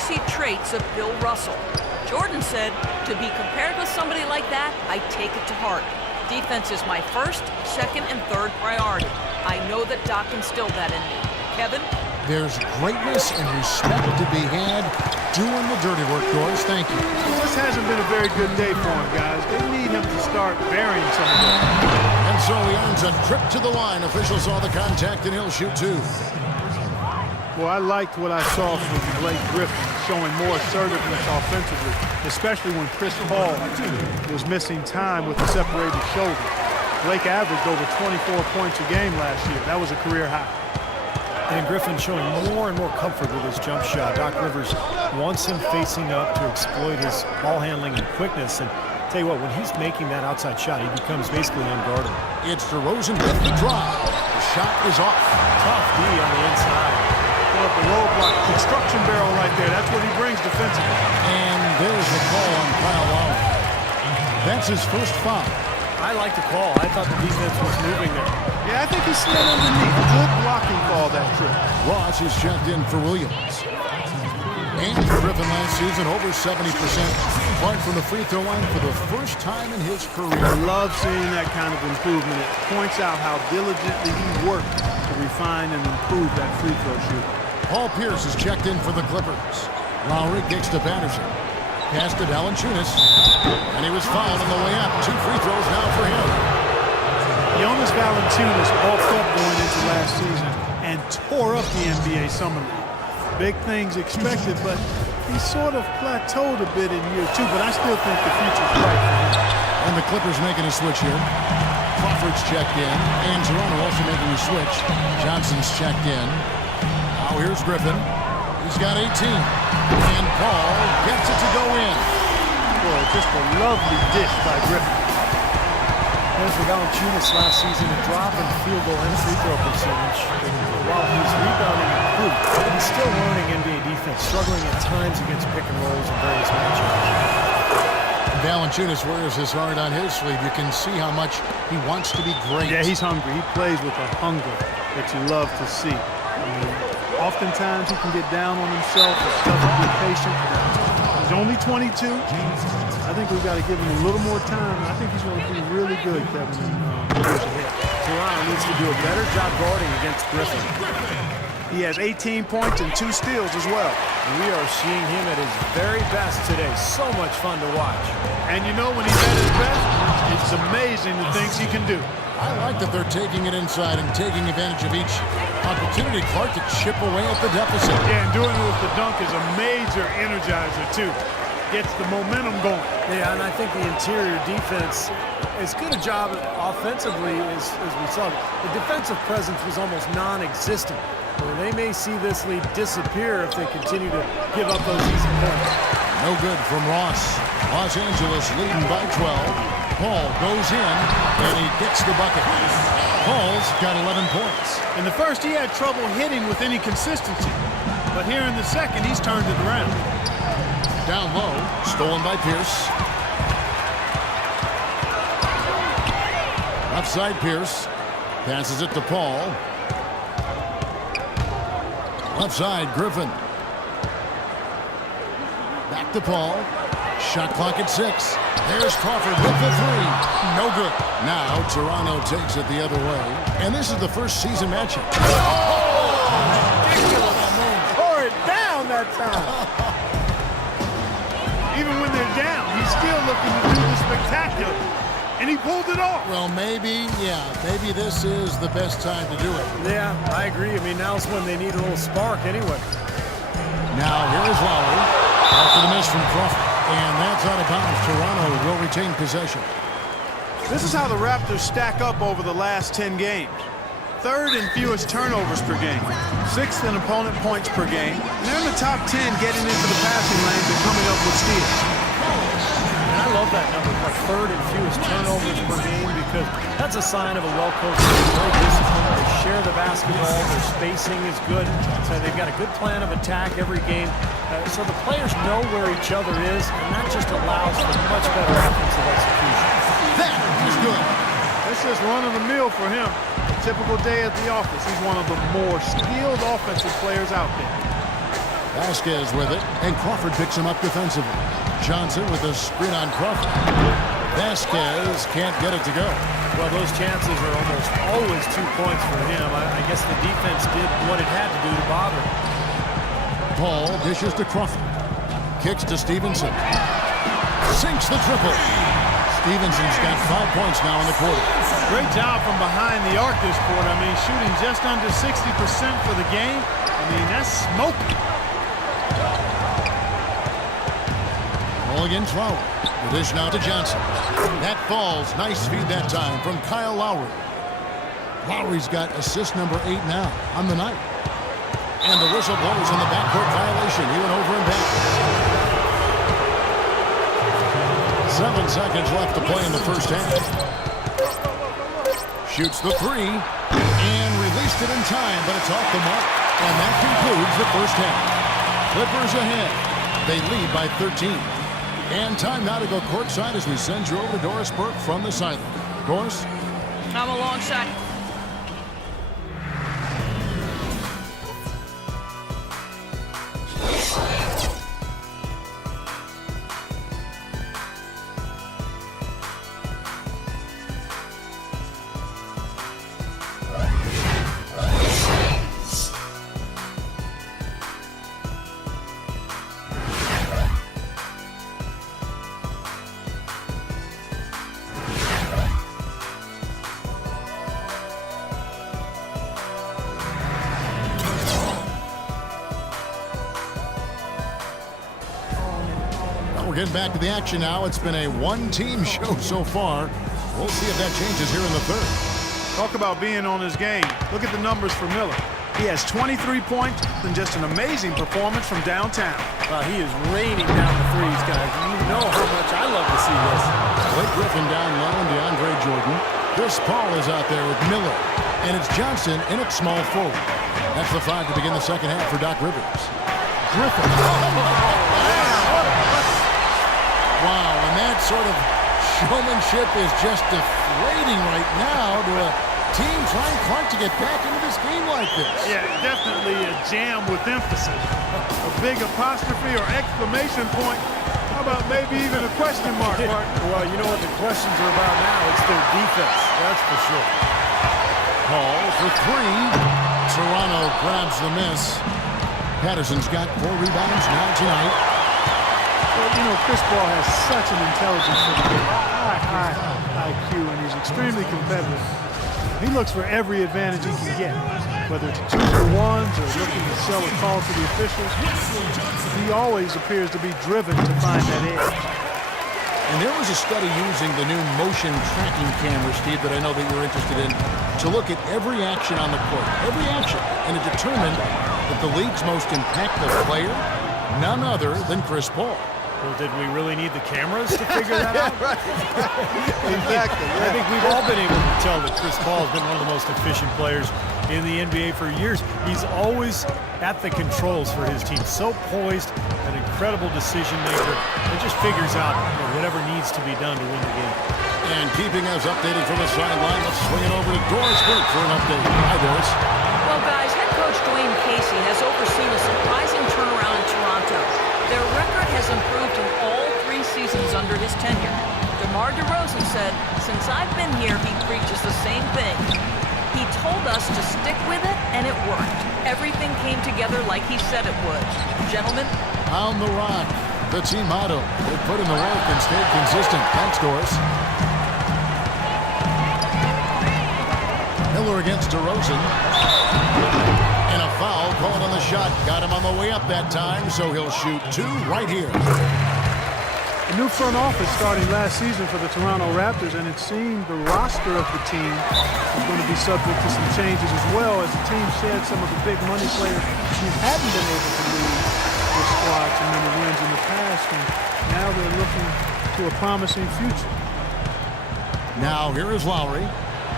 see traits of Bill Russell. Jordan said, to be compared with somebody like that, I take it to heart. Defense is my first, second, and third priority. I know that Doc instilled that in me. Kevin? There's greatness and respect to be had doing the dirty work, Doris. Thank you. This hasn't been a very good day for him, guys. They need him to start burying some of that. And so he earns a trip to the line. Officials saw the contact, and he'll shoot two. Well, I liked what I saw from Blake Griffin, showing more assertiveness offensively, especially when Chris Paul was missing time with a separated shoulder. Blake averaged over 24 points a game last year. That was a career high. And Griffin showing more and more comfort with his jump shot. Doc Rivers wants him facing up to exploit his ball handling and quickness. And tell you what, when he's making that outside shot, he becomes basically unguardable. It's DeRozan with the drive. The shot is off. Tough D on the inside. Put up a roadblock, construction barrel right there. That's what he brings defensively. And there's the call on Kyle Lowry. That's his first foul. I like the call. I thought the defense was moving there. Yeah, I think he slid underneath. Good blocking call that trip. Ross is checked in for Williams. And Griffin last season over 70%. Apart from the free throw line for the first time in his career. I love seeing that kind of improvement. It points out how diligently he worked to refine and improve that free throw shooting. Paul Pierce is checked in for the Clippers. Lowry kicks to Patterson. Pass to Valanciunas. And he was fouled on the way up. 2 free throws now for him. Jonas Valanciunas bulked up going into last season and tore up the NBA Summer League. Big things expected, but he sort of plateaued a bit in year 2, but I still think the future's bright for him. And the Clippers making a switch here. Crawford's checked in. And Toronto also making a switch. Johnson's checked in. Now here's Griffin. He's got 18. And Paul gets it to go in. Boy, just a lovely dish by Griffin. As for Valanciunas last season, a drop in field goal and free throw percentage. While he's rebounding improved, he's still learning NBA defense, struggling at times against pick and rolls and various matchups. Valanciunas wears his heart on his sleeve. You can see how much he wants to be great. Yeah, he's hungry. He plays with a hunger that you love to see. I mean, oftentimes he can get down on himself. It's tough to be patient. He's only 22. I think we've got to give him a little more time. I think he's going to be really good, Kevin, in years ahead. Toronto needs to do a better job guarding against Griffin. He has 18 points and 2 steals as well. We are seeing him at his very best today. So much fun to watch. And you know when he's at his best, it's amazing the things he can do. I like that they're taking it inside and taking advantage of each opportunity. Clark to chip away at the deficit. Yeah, and doing it with the dunk is a major energizer, too. Gets the momentum going. Yeah, and I think the interior defense, as good a job offensively as we saw, the defensive presence was almost non-existent. Well, they may see this lead disappear if they continue to give up those easy points. No good from Ross. Los Angeles leading by 12. Paul goes in, and he gets the bucket. Paul's got 11 points. In the first, he had trouble hitting with any consistency. But here in the second, he's turned it around. Down low, stolen by Pierce. Left side, Pierce. Passes it to Paul. Left side, Griffin. Back to Paul. Shot clock at 6. There's Crawford with the 3. No good. Now Toronto takes it the other way. And this is the first season matchup. Oh! Ridiculous. Tore it down that time. Even when they're down, he's still looking to do the spectacular. And he pulled it off. Well, maybe this is the best time to do it. Yeah, I agree. I mean, now's when they need a little spark anyway. Now, here is Lowry. After the miss from Crawford. And that's out of bounds. Toronto will retain possession. This is how the Raptors stack up over the last 10 games. 3rd in fewest turnovers per game. 6th in opponent points per game. And they're in the top 10 getting into the passing lanes and coming up with steals. I love that number, like 3rd in fewest turnovers per game, because that's a sign of a well-coached team. Very disciplined. They share the basketball. Their spacing is good. So they've got a good plan of attack every game. So the players know where each other is, and that just allows for much better offensive execution. That is good. That's just run-of-the-mill for him. A typical day at the office. He's one of the more skilled offensive players out there. Vasquez with it, and Crawford picks him up defensively. Johnson with a screen on Crawford. Vasquez can't get it to go. Well, those chances are almost always 2 points for him. I guess the defense did what it had to do to bother him. Paul dishes to Crawford. Kicks to Stevenson. Sinks the triple. Stevenson's got 5 points now in the quarter. Great job from behind the arc this quarter. I mean, shooting just under 60% for the game. I mean, that's smoking. Mulligan's foul. The dish now to Johnson. That falls. Nice feed that time from Kyle Lowry. Lowry's got assist number 8 now on the night. And the whistle blows on the backcourt violation. He went over and back. 7 seconds left to play in the first half. Shoots the 3 and released it in time, but it's off the mark. And that concludes the first half. Clippers ahead. They lead by 13. And time now to go courtside as we send you over to Doris Burke from the sideline. Doris? I'm alongside. We're getting back to the action now. It's been a one-team show so far. We'll see if that changes here in the third. Talk about being on his game. Look at the numbers for Miller. He has 23 points and just an amazing performance from downtown. He is raining down the threes, guys. You know how much I love to see this. Blake Griffin down low and DeAndre Jordan. Chris Paul is out there with Miller. And it's Johnson in at small forward. That's the 5 to begin the second half for Doc Rivers. Griffin. Wow, and that sort of showmanship is just deflating right now to a team trying hard to get back into this game like this. Yeah, definitely a jam with emphasis. A big apostrophe or exclamation point. How about maybe even a question mark, Mark? Well, you know what the questions are about now? It's their defense, that's for sure. Paul for 3. Toronto grabs the miss. Patterson's got 4 rebounds now tonight. Well, you know, Chris Paul has such an intelligence for the game. High IQ, and he's extremely competitive. He looks for every advantage he can get, whether it's 2-for-1s or looking to sell a call to the officials. He always appears to be driven to find that edge. And there was a study using the new motion tracking camera, Steve, that I know that you're interested in, to look at every action on the court, every action, and it determined that the league's most impactful player, none other than Chris Paul. Well, did we really need the cameras to figure that out? Exactly. I think we've all been able to tell that Chris Paul has been one of the most efficient players in the NBA for years. He's always at the controls for his team. So poised, an incredible decision maker, and just figures out whatever needs to be done to win the game. And keeping us updated from the sideline, let's swing it over to Doris Burke for an update. Hi, Doris. Well, guys, head coach Dwayne Casey has overseen a surprising turnaround in Toronto. Their record has improved in all 3 seasons under his tenure. DeMar DeRozan said, "Since I've been here, he preaches the same thing. He told us to stick with it, and it worked. Everything came together like he said it would. Gentlemen." On the rock, the team motto. They put in the work and stayed consistent. Thanks, Doris. Miller against DeRozan. And a foul called on the shot. Got him on the way up that time, so he'll shoot 2 right here. A new front office starting last season for the Toronto Raptors, and it seemed the roster of the team was going to be subject to some changes as well, as the team shed some of the big money players who hadn't been able to lead their squad to many wins in the past, and now they're looking to a promising future. Now here is Lowry.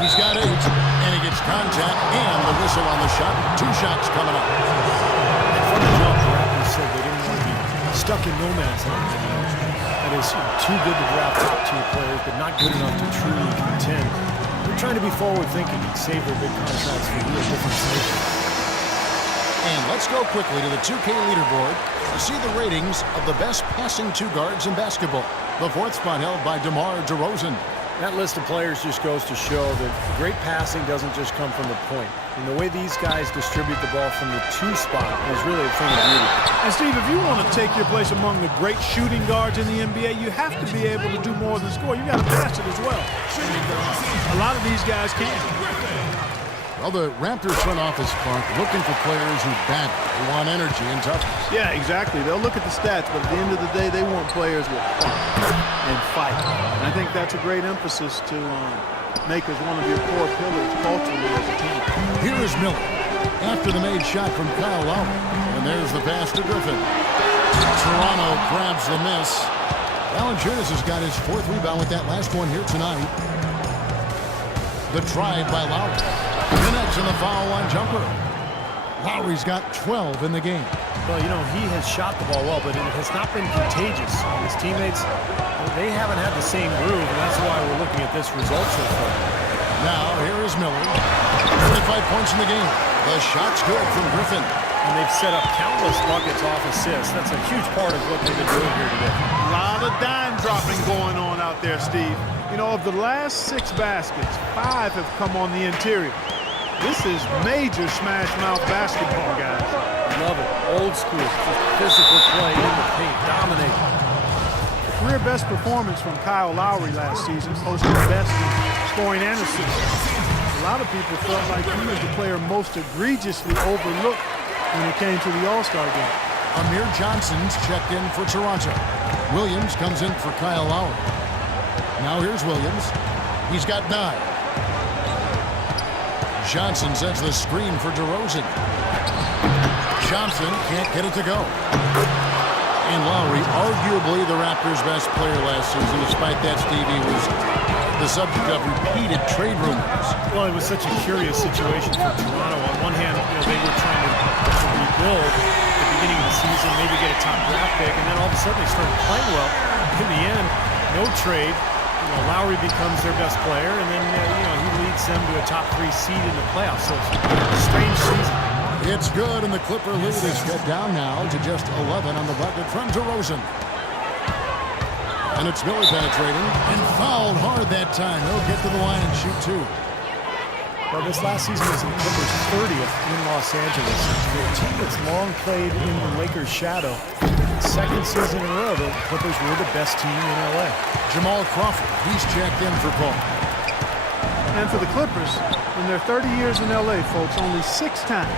He's got 8, and he gets contact and the whistle on the shot. 2 shots coming up. And from the jump, the Raptors said they didn't want to be stuck in no man's land. That is too good to draft top-tier players, but not good enough to truly contend. They're trying to be forward-thinking and save their big contracts for real difference makers. And let's go quickly to the 2K leaderboard to see the ratings of the best passing two guards in basketball. The fourth spot held by DeMar DeRozan. That list of players just goes to show that great passing doesn't just come from the point. And the way these guys distribute the ball from the two spot is really a thing of beauty. And Steve, if you want to take your place among the great shooting guards in the NBA, you have to be able to do more than score. You got to pass it as well. And, a lot of these guys can. Well, the Raptors front office, Clark, looking for players who battle, who want energy and toughness. Yeah, exactly. They'll look at the stats, but at the end of the day, they want players with fun and fight. And I think that's a great emphasis to make as one of your core pillars culturally as a team. Here is Miller after the made shot from Kyle Lowry. And there's the pass to Griffin. Toronto grabs the miss. Valanciunas has got his fourth rebound with that last one here tonight. The try by Lowry. Connects in the foul line jumper. Lowry's got 12 in the game. Well, you know, he has shot the ball well, but it has not been contagious. His teammates, they haven't had the same groove, and that's why we're looking at this result so far. Now, here is Miller. 25 points in the game. The shot's good from Griffin. And they've set up countless buckets off assists. That's a huge part of what they've been doing here today. A lot of dime dropping going on out there, Steve. You know, of the last 6 baskets, 5 have come on the interior. This is major smash mouth basketball, guys. Love it. Old school. Just physical play in the paint. Dominate. The career best performance from Kyle Lowry last season, posting best in scoring and assists. A lot of people felt like he was the player most egregiously overlooked when it came to the All-Star game. Amir Johnson's checked in for Toronto. Williams comes in for Kyle Lowry. Now here's Williams. He's got 9. Johnson sets the screen for DeRozan. Johnson can't get it to go. And Lowry, arguably the Raptors' best player last season. Despite that, Stevie was the subject of repeated trade rumors. Well, it was such a curious situation for Toronto. On one hand, you know, they were trying to rebuild at the beginning of the season, maybe get a top draft pick, and then all of a sudden they started playing well. In the end, no trade. You know, Lowry becomes their best player, and then you know, he leads them to a top 3 seed in the playoffs. So it's a strange season. It's good, and the Clipper lead is cut down now to just 11 on the bucket from DeRozan. And it's Miller penetrating and fouled hard that time. He'll get to the line and shoot 2. Well, this last season was the Clippers' 30th in Los Angeles. The team that's long played in the Lakers' shadow. Second season in a row, the Clippers were the best team in L.A. Jamal Crawford, he's checked in for Paul. And for the Clippers, in their 30 years in L.A., folks, only 6 times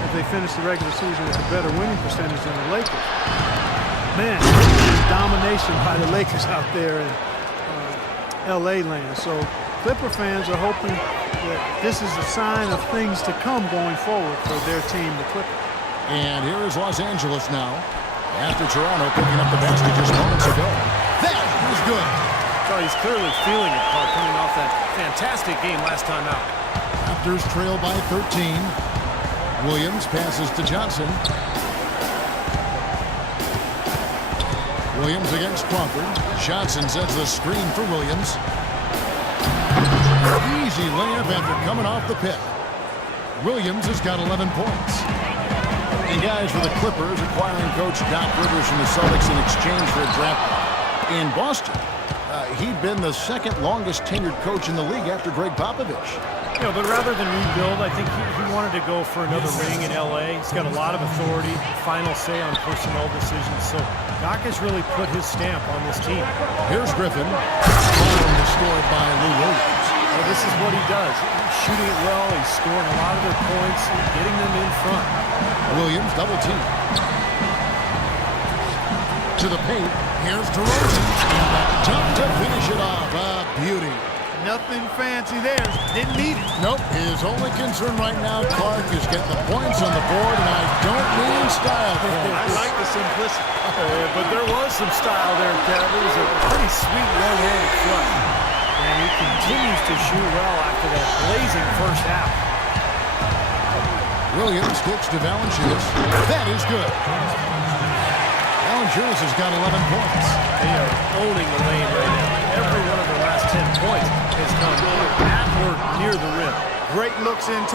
have they finished the regular season with a better winning percentage than the Lakers. Man, domination by the Lakers out there in L.A. land. So Clipper fans are hoping that this is a sign of things to come going forward for their team, the Clippers. And here is Los Angeles now, after Toronto picking up the basket just moments ago. That was good. So he's clearly feeling it, coming off that fantastic game last time out. Raptors trail by 13. Williams passes to Johnson. Williams against Crawford. Johnson sets the screen for Williams. Easy layup after coming off the pick. Williams has got 11 points. And guys, for the Clippers, acquiring coach Doc Rivers from the Celtics in exchange for a draft in Boston. He'd been the second longest tenured coach in the league after Greg Popovich. You know, but rather than rebuild, I think he wanted to go for another ring in L.A. He's got a lot of authority, final say on personnel decisions. So Doc has really put his stamp on this team. Here's Griffin. Scored by Lou Williams. Well, this is what he does. He's shooting it well. He's scoring a lot of their points, getting them in front. Williams double team. To the paint. Here's DeRozan. Tough to finish it off. Beauty. Nothing fancy there. Didn't need it. Nope. His only concern right now, Clark, is getting the points on the board, and I don't mean style points. I like the simplicity. But there was some style there, Kev. It was a pretty sweet one-handed flush. And he continues to shoot well after that blazing first half. Williams kicks to Valanciunas. That is good. Valanciunas has got 11 points. They are owning the lane right now. Every one of their last 10 points has come at or near the rim. Great looks into